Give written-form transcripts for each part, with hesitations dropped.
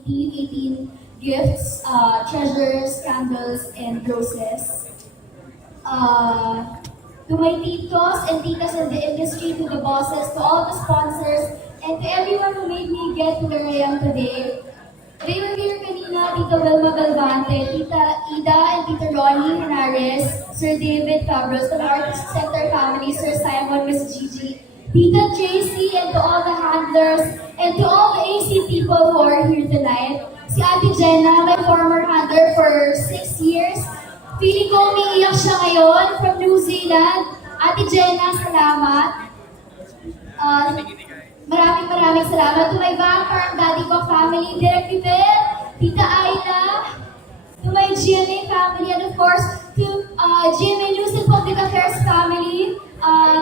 18 gifts, treasures, candles, and roses. To my titos and titas in the industry, to the bosses, to all the sponsors, and to everyone who made me get to where I am today. They were here kanina, Tito Wilma Galvante, Tita Ida and Tita Ronnie Henares, Sir David Fabros, the Artist Center family, Sir Simon, Miss Gigi, Tita Tracy, and to all the handlers, and to all the AC people who are here tonight. Si Ate Jenna, my former handler for 6 years. Feeling ko umiiyak siya ngayon from New Zealand. Ate Jenna, salamat. Maraming salamat to my Vampire Daddy ko family, Direk Pipel, Tita Aina, to my GMA family, and of course, to GMA News and Public Affairs family,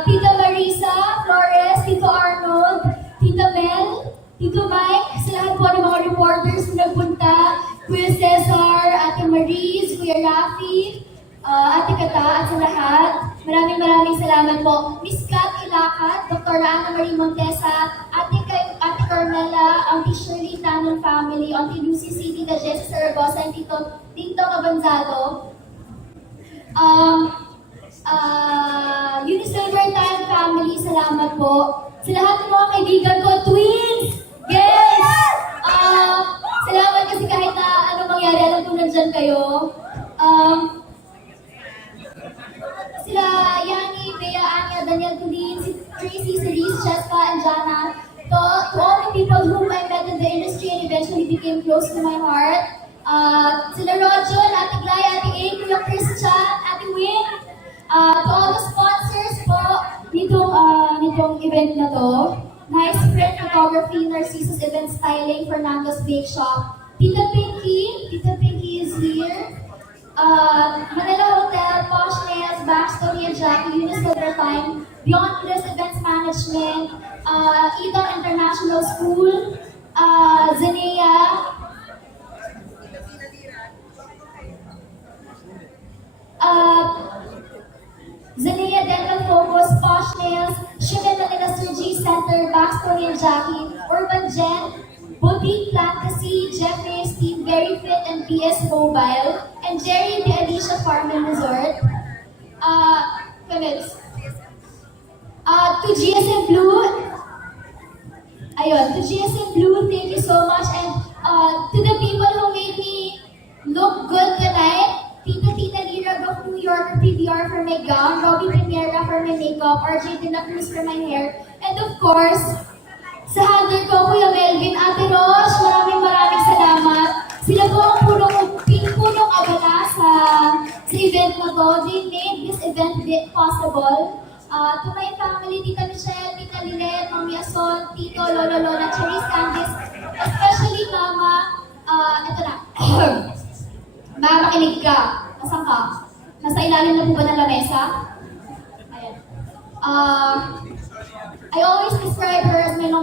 Tita Marisa Flores, Tito Arnold, Tita Mel, Tito Mike, sa lahat po ng mga reporters na nagpunta, Kuya Cesar, Ate Maris, Kuya Rafi, Ate Kata, at sa lahat. Maraming salamat po. Miss Kat Ilakat, Dr. Ana Marie Montesa, Ate Carmela, Auntie Shirley Tanon family, Auntie Lucy C, Tita Jessie Saragosa, and Tito Cabanzado. Unisilver Time family, salamat po. Sa lahat ng mga kaibigan ko, twins! Yes! Salamat kasi kahit na anong mangyari, alam ko nandyan kayo. Sila Yani, Bea, Anya, Daniel Tulin, si Tracy, Cerise, Cheska, and Jana. To all the people whom I met in the industry and eventually became close to my heart. Sila Rojon, Ate Glay, Ate A, Kuya Christian, Ate Wing. To all the sponsors po nitong event na to. Nice Print Photography, Narcissus Event Styling, Fernando's Bake Shop. Tita Pinky is here. Manila Hotel, Posh Nails, Backstory and Jackie, Eunice Silvertime, Beyond Bliss Events Management, Idong International School, Zenea, Zenea Dental Focus, Posh Nails, Shimen Manila Surgery Center, Backstory and Jackie, Urban Gen, Boutique Fantasy, Jeffrey Steve, Very Fit, and PS Mobile, and Jerry the Alicia Farm and Resort. To GSM Blue, to GSM Blue, thank you so much, and to the people who made me look good tonight, Tita Lira of New York, PBR for my gown, Robbie Pinera for my makeup, RJ De La Cruz for my hair, and of course, sa handler ko, Kuya Melvin, Ate Rosh, maraming salamat. Sila po ang punong abala sa event na to. They made this event possible. To my family, Tita Michelle, Tita Lilet, Mami Asol, Tito, Lolo, Lola, Cherise, Candice, especially Mama, eto na. Mama, makinig ka. Nasaan ka? Nasa ilalim na po ba ng lamesa? Ayan. I always describe her as my #1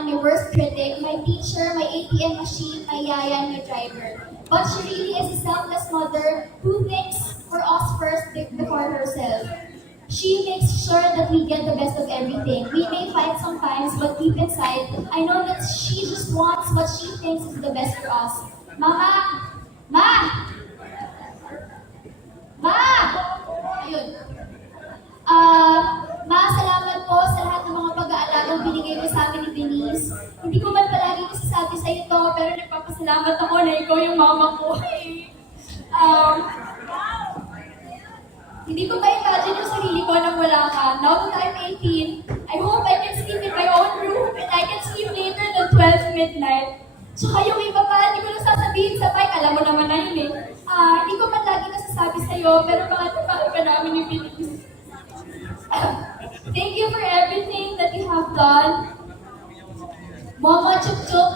and my worst critic, my teacher, my ATM machine, my yaya, and my driver. But she really is a selfless mother who thinks for us first before herself. She makes sure that we get the best of everything. We may fight sometimes, but deep inside, I know that she just wants what she thinks is the best for us. Mama! Ayun. Salamat po sa lahat ng mga pag-aalagang binigay mo sa amin ni Denise. Hindi ko man palagi nasasabi sa iyo to, pero nagpapasalamat ako na ikaw yung mama ko. Hindi ko ma-imagine yung sarili ko nang wala ka. Now that I'm 18, I hope I can sleep in my own room and I can sleep later than 12 midnight. Tsaka yung iba pa, hindi ko lang sasabihin sa bike, alam mo naman na yun eh. Hindi ko man lagi nasasabi sa iyo, pero bakit ka namin yung Denise. Thank you for everything that you have done. Mama Chuk Chuk,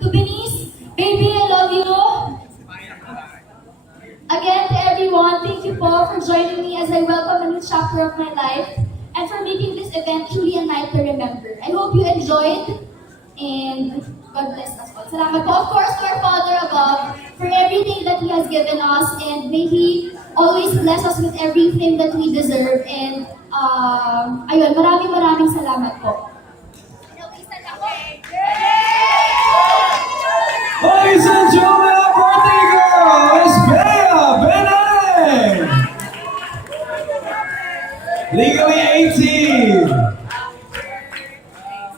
to Benice, baby, I love you. Again, to everyone, thank you po for joining me as I welcome a new chapter of my life and for making this event truly a night to remember. I hope you enjoyed and God bless us all. Salamat po, of course, to our Father above for everything that He has given us and may He always bless us with everything that we deserve. And ayun, maraming salamat po. Ladies and gentlemen, our birthday girl is Bea Benay. Legally 18.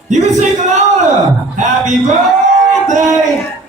You can sing louder. Happy birthday